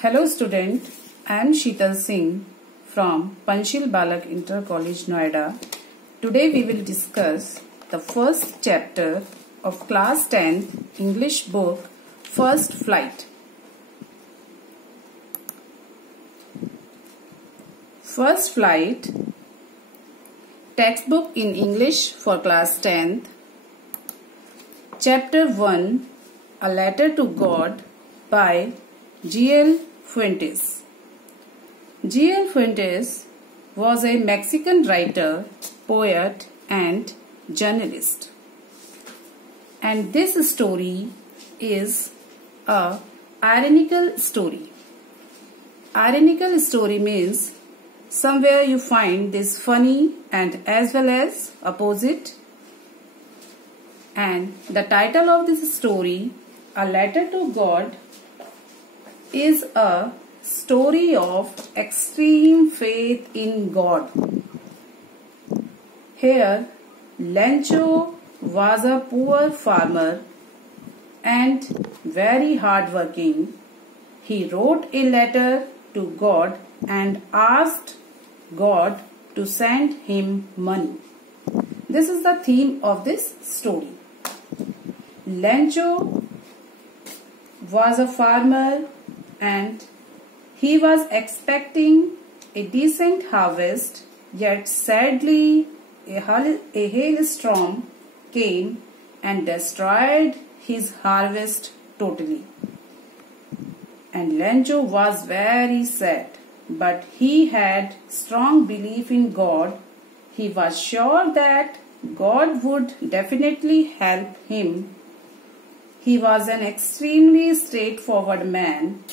Hello student, I am Sheetal Singh from Panchsheel Balak Inter College Noida. Today we will discuss the first chapter of class 10th English book First Flight. First Flight textbook in English for class 10th. Chapter 1 A Letter to God by G.L. Fuentes. G.L. Fuentes was a Mexican writer, poet and journalist. And this story is a ironical story. Ironical story means somewhere you find this funny and as well as opposite. And the title of this story, A Letter to God, is a story of extreme faith in God. Here, Lencho was a poor farmer and very hardworking. He wrote a letter to God and asked God to send him money. This is the theme of this story. Lencho was a farmer and he was expecting a decent harvest, yet sadly a hailstorm came and destroyed his harvest totally. And Lencho was very sad, but he had strong belief in God. He was sure that God would definitely help him. He was an extremely straightforward man.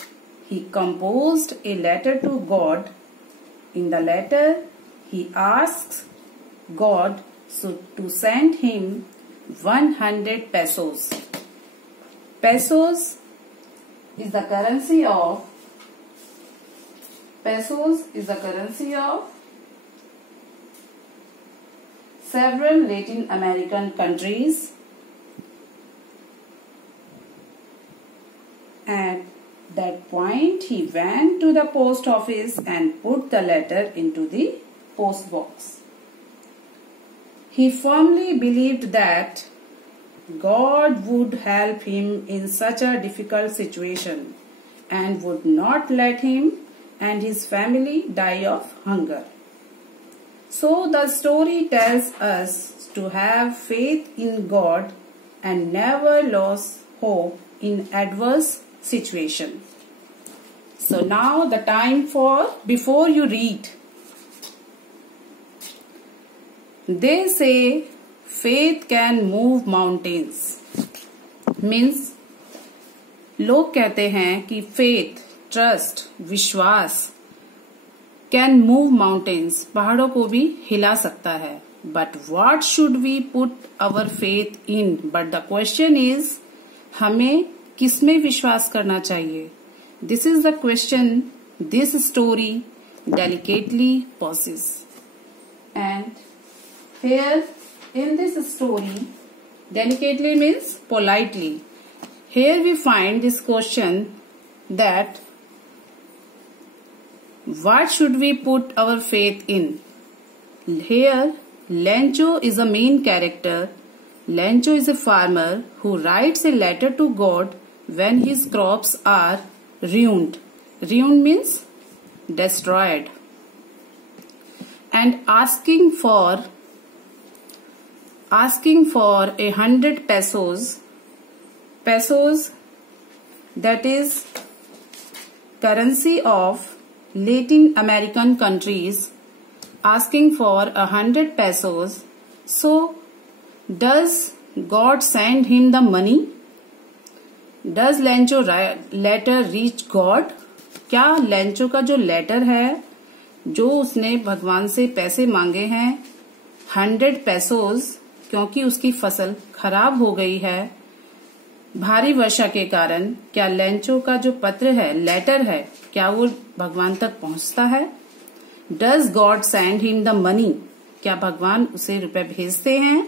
He composed a letter to God. In the letter, he asks God to send him 100 pesos. Pesos is the currency of several Latin American countries. At that point, he went to the post office and put the letter into the post box. He firmly believed that God would help him in such a difficult situation and would not let him and his family die of hunger. So the story tells us to have faith in God and never lose hope in adverse situation. So now the time for before you read. They say faith can move mountains. Means लोग कहते हैं कि faith, trust, विश्वास can move mountains, पहाड़ों को भी हिला सकता है. But what should we put our faith in? But the question is, हमें किसमें विश्वास करना चाहिए? This is the question this story delicately poses. And here in this story, delicately means politely. Here we find this question that what should we put our faith in? Here Lencho is a main character. Lencho is a farmer who writes a letter to God when his crops are ruined. Ruined means destroyed. And asking for 100 pesos. Pesos, that is currency of Latin American countries. Asking for 100 pesos. So, does God send him the money? Does Lencho letter reach God? क्या Lencho का जो letter है, जो उसने भगवान से पैसे मांगे हैं 100 पेसोज, क्योंकि उसकी फसल खराब हो गई है भारी वर्षा के कारण, क्या लेंचो का जो पत्र है, लेटर है, क्या वो भगवान तक पहुंचता है? Does God send him the money? क्या भगवान उसे रुपए भेजते हैं?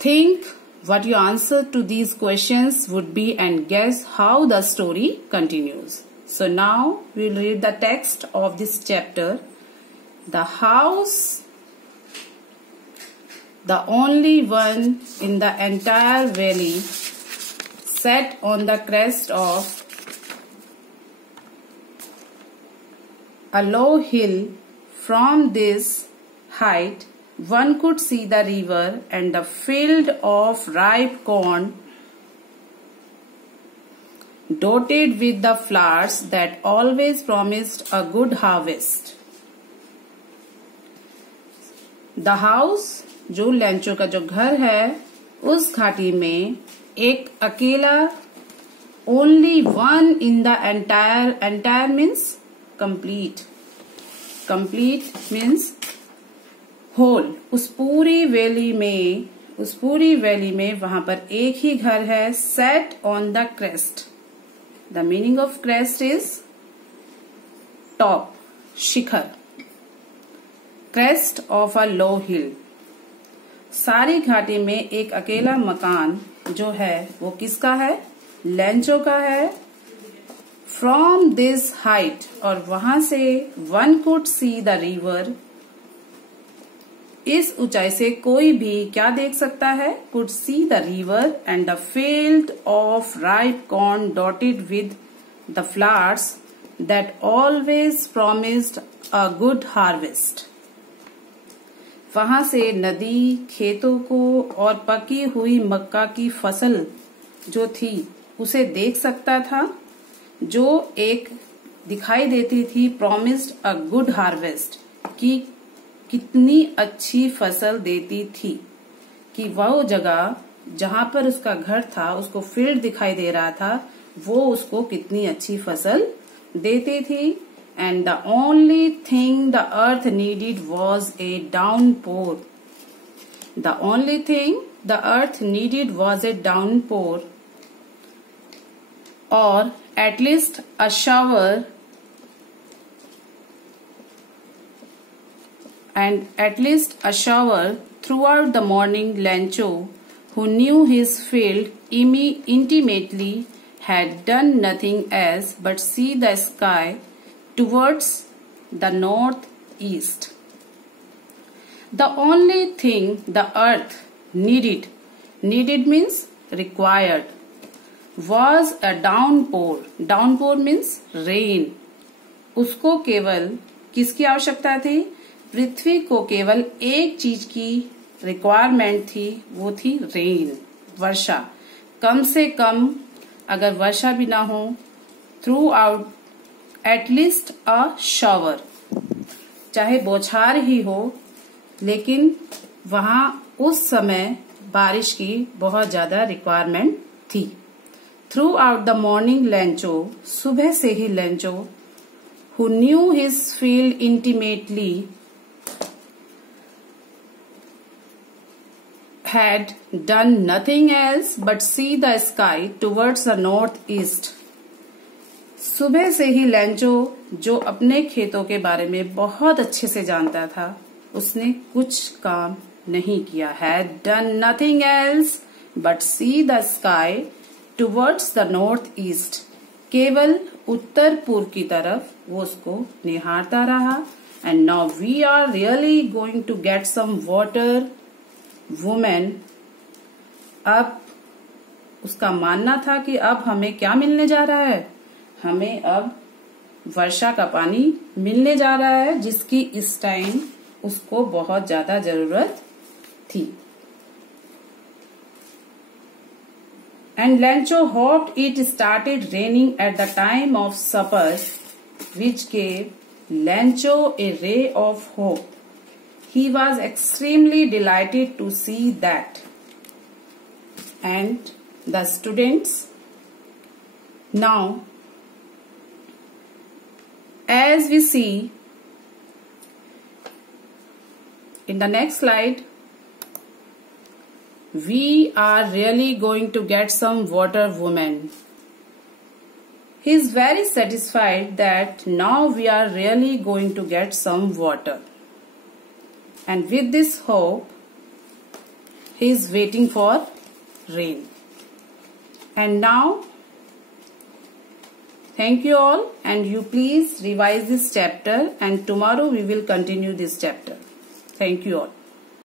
Think what your answer to these questions would be and guess how the story continues. So now we will read the text of this chapter. The house, the only one in the entire valley, sat on the crest of a low hill. From this height, one could see the river and the field of ripe corn, dotted with the flowers that always promised a good harvest. The house, जो लैंचो का जो घर है, उस घाटी में एक अकेला, only one in the entire means complete. Complete means whole. उस पूरी वैली में वहां पर एक ही घर है. Set on the crest. The meaning of crest is top, Shikhar. Crest of a low hill. सारी घाटी में एक अकेला मकान जो है वो किसका है? लैंचो का है. From this height, और वहां से one could see the river. इस ऊंचाई से कोई भी क्या देख सकता है? Could see the river and the field of ripe corn dotted with the flowers that always promised a good harvest. वहां से नदी, खेतों को और पकी हुई मक्का की फसल जो थी उसे देख सकता था, जो एक दिखाई देती थी promised a good harvest, कि कितनी अच्छी फसल देती थी. कि वो जगह जहां पर उसका घर था, उसको फील्ड दिखाई दे रहा था, वो उसको कितनी अच्छी फसल देती थी. And the only thing the earth needed was a downpour. The only thing the earth needed was a downpour, or at least a shower, and at least a shower throughout the morning. Lancho, who knew his field intimately, had done nothing else but see the sky towards the northeast. The only thing the earth needed means required, was a downpour. Downpour means rain. उसको केवल किसकी आवश्यकता थी? पृथ्वी को केवल एक चीज की रिक्वायरमेंट थी, वो थी रेन, वर्षा. कम से कम अगर वर्षा भी ना हो, through out at least a shower, चाहे बौछार ही हो, लेकिन वहां उस समय बारिश की बहुत ज्यादा रिक्वायरमेंट थी. थ्रू आउट द मॉर्निंग लैंचो, सुबह से ही लैंचो, who knew his field intimately, had done nothing else but see the sky towards the northeast. सुबह से ही लैंचो, जो अपने खेतों के बारे में बहुत अच्छे से जानता था, उसने कुछ काम नहीं किया. Had done nothing else but see the sky towards the northeast. केवल उत्तर पूर्व की तरफ वो उसको निहारता रहा. And now we are really going to get some water. Women, अब उसका मानना था कि अब हमें क्या मिलने जा रहा है? हमें अब वर्षा का पानी मिलने जा रहा है, जिसकी इस टाइम उसको बहुत ज्यादा जरूरत थी. And Lancho hoped it started raining at the time of supper, which gave Lancho a ray of hope. He was extremely delighted to see that. And the students, now, as we see in the next slide, we are really going to get some water, woman. He is very satisfied that now we are really going to get some water. And with this hope, he is waiting for rain. And now, thank you all, and you please revise this chapter, and tomorrow we will continue this chapter. Thank you all.